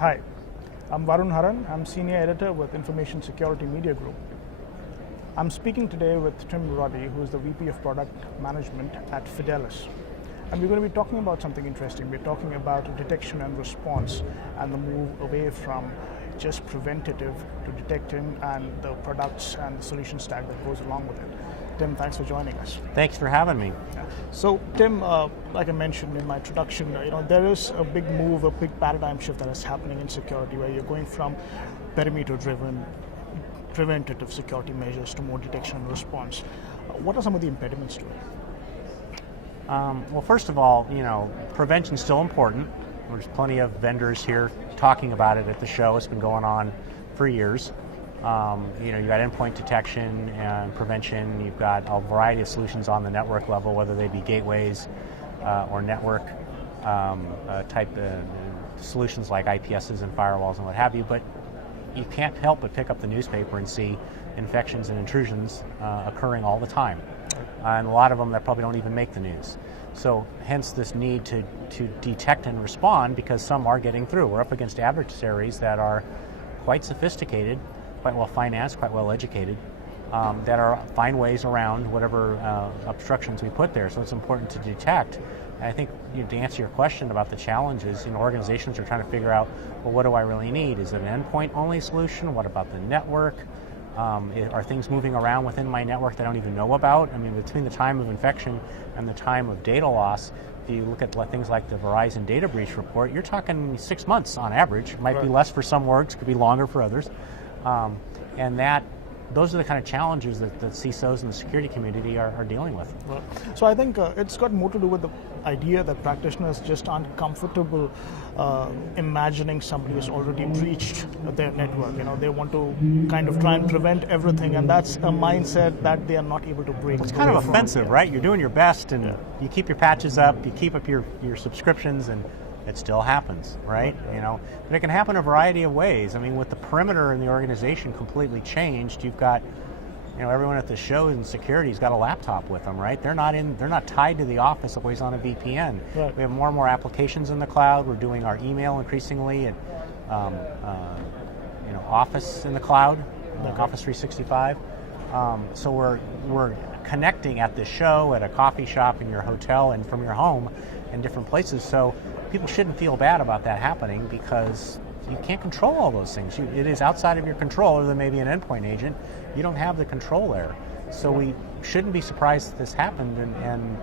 Hi, I'm Varun Haran. I'm Senior Editor with Information Security Media Group. I'm speaking today with Tim Roddy, who is the VP of Product Management at Fidelis. And we're going to be talking about something interesting. We're talking about detection and response and the move away from just preventative to detecting and the products and the solution stack that goes along with it. Tim, thanks for joining us. Thanks for having me. So, Tim, like I mentioned in my introduction, there is a big move, a big paradigm shift that is happening in security, where you're going from perimeter-driven, preventative security measures to more detection and response. What are some of the impediments to it? Well, first of all, prevention is still important. There's plenty of vendors here talking about it at the show. It's been going on for years. You got endpoint detection and prevention. You've got a variety of solutions on the network level, whether they be gateways or network type solutions like IPSs and firewalls and what have you. But you can't help but pick up the newspaper and see infections and intrusions occurring all the time. And a lot of them that probably don't even make the news. So hence this need to detect and respond, because some are getting through. We're up against adversaries that are quite sophisticated, quite well financed, quite well educated, that find ways around whatever obstructions we put there. So it's important to detect. And I think to answer your question about the challenges, organizations are trying to figure out, well, what do I really need? Is it an endpoint only solution? What about the network? Are things moving around within my network that I don't even know about? I mean, between the time of infection and the time of data loss, if you look at things like the Verizon data breach report, you're talking 6 months on average. It might be less for some orgs, could be longer for others. And those are the kind of challenges that the CISOs and the security community are dealing with. Right. So I think it's got more to do with the idea that practitioners just aren't comfortable imagining somebody has already breached their network. They want to kind of try and prevent everything, and that's a mindset that they are not able to break. It's kind of offensive, right? You're doing your best, and you keep your patches up, you keep up your subscriptions, and it still happens, right? But it can happen a variety of ways. I mean, with the perimeter in the organization completely changed, you've got, everyone at the show in security's got a laptop with them, right? They're not tied to the office always on a VPN. Right. We have more and more applications in the cloud. We're doing our email increasingly, and Office in the cloud, Office 365. So we're connecting at the show, at a coffee shop, in your hotel, and from your home, in different places. So people shouldn't feel bad about that happening, because you can't control all those things. It is outside of your control, other than maybe an endpoint agent. You don't have the control there. So we shouldn't be surprised that this happened, and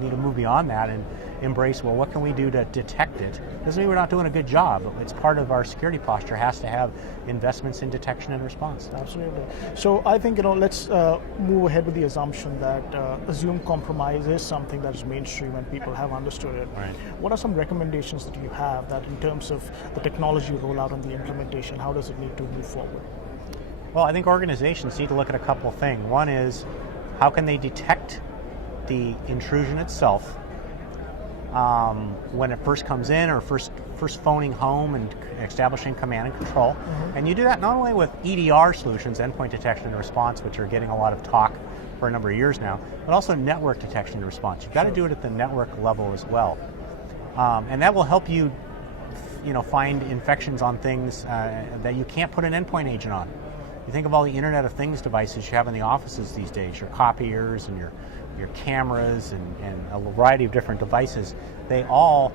need to move beyond that and embrace, well, what can we do to detect it? Doesn't mean we're not doing a good job. It's part of our security posture, has to have investments in detection and response. Absolutely. So I think, let's move ahead with the assumption that assume compromise is something that is mainstream and people have understood it. Right. What are some recommendations that you have that in terms of the technology rollout and the implementation, how does it need to move forward? Well, I think organizations need to look at a couple of things. One is, how can they detect the intrusion itself when it first comes in, or first phoning home and establishing command and control. Mm-hmm. And you do that not only with EDR solutions, endpoint detection and response, which are getting a lot of talk for a number of years now, but also network detection and response. You've got to do it at the network level as well. And that will help you, find infections on things that you can't put an endpoint agent on. You think of all the Internet of Things devices you have in the offices these days, your copiers and your cameras and a variety of different devices. They all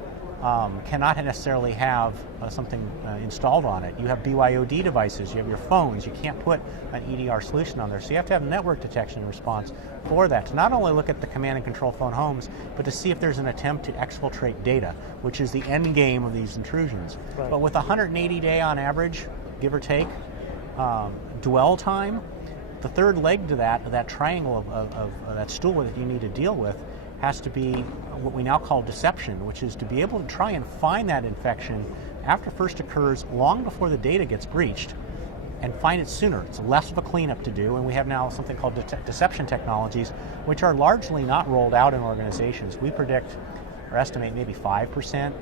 cannot necessarily have something installed on it. You have BYOD devices, you have your phones. You can't put an EDR solution on there. So you have to have network detection and response for that, to not only look at the command and control phone homes, but to see if there's an attempt to exfiltrate data, which is the end game of these intrusions. Right. But with 180-day on average, give or take, dwell time, the third leg to that triangle of that stool that you need to deal with has to be what we now call deception, which is to be able to try and find that infection after first occurs, long before the data gets breached, and find it sooner. It's less of a cleanup to do, and we have now something called deception technologies, which are largely not rolled out in organizations. We predict or estimate maybe 5%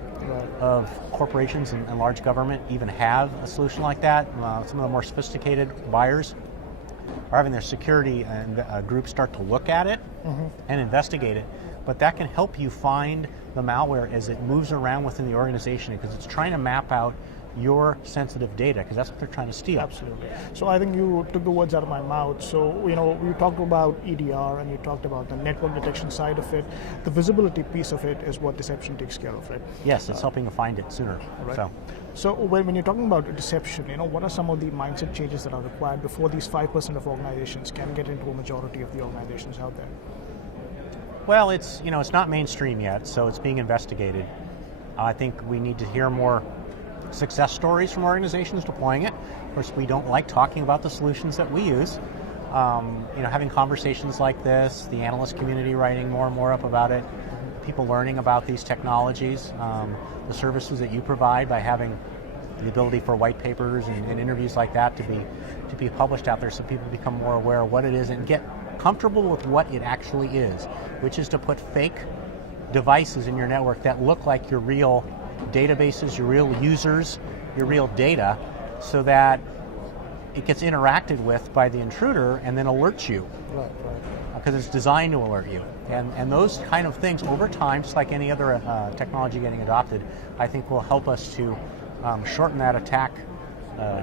of corporations and large government even have a solution like that. Some of the more sophisticated buyers are having their security and groups start to look at it and investigate it. But that can help you find the malware as it moves around within the organization, because it's trying to map out your sensitive data, because that's what they're trying to steal. Absolutely. So I think you took the words out of my mouth. So, you talked about EDR and you talked about the network detection side of it. The visibility piece of it is what deception takes care of, right? Yes, it's helping to find it sooner. Right. So when you're talking about deception, what are some of the mindset changes that are required before these 5% of organizations can get into a majority of the organizations out there? Well, it's not mainstream yet, so it's being investigated. I think we need to hear more success stories from organizations deploying it. Of course, we don't like talking about the solutions that we use. Having conversations like this, the analyst community writing more and more up about it, people learning about these technologies, the services that you provide by having the ability for white papers and interviews like that to be published out there, so people become more aware of what it is and get comfortable with what it actually is, which is to put fake devices in your network that look like your real databases, your real users, your real data, so that it gets interacted with by the intruder and then alerts you. Right. Because it's designed to alert you. And those kind of things over time, just like any other technology getting adopted, I think will help us to shorten that attack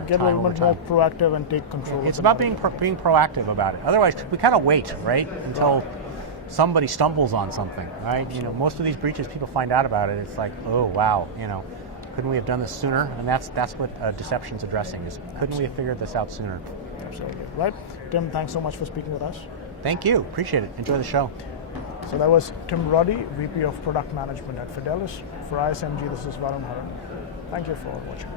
get a little bit more proactive and take control. It's about being proactive about it. Otherwise, we kind of wait, right, until somebody stumbles on something, right? Most of these breaches, people find out about it. It's like, oh wow, couldn't we have done this sooner? And that's what deception's addressing is, couldn't we have figured this out sooner? Absolutely. Right. Tim, thanks so much for speaking with us. Thank you. Appreciate it. Enjoy the show. So that was Tim Roddy, VP of Product Management at Fidelis. For ISMG, this is Varun Haran. Thank you for watching.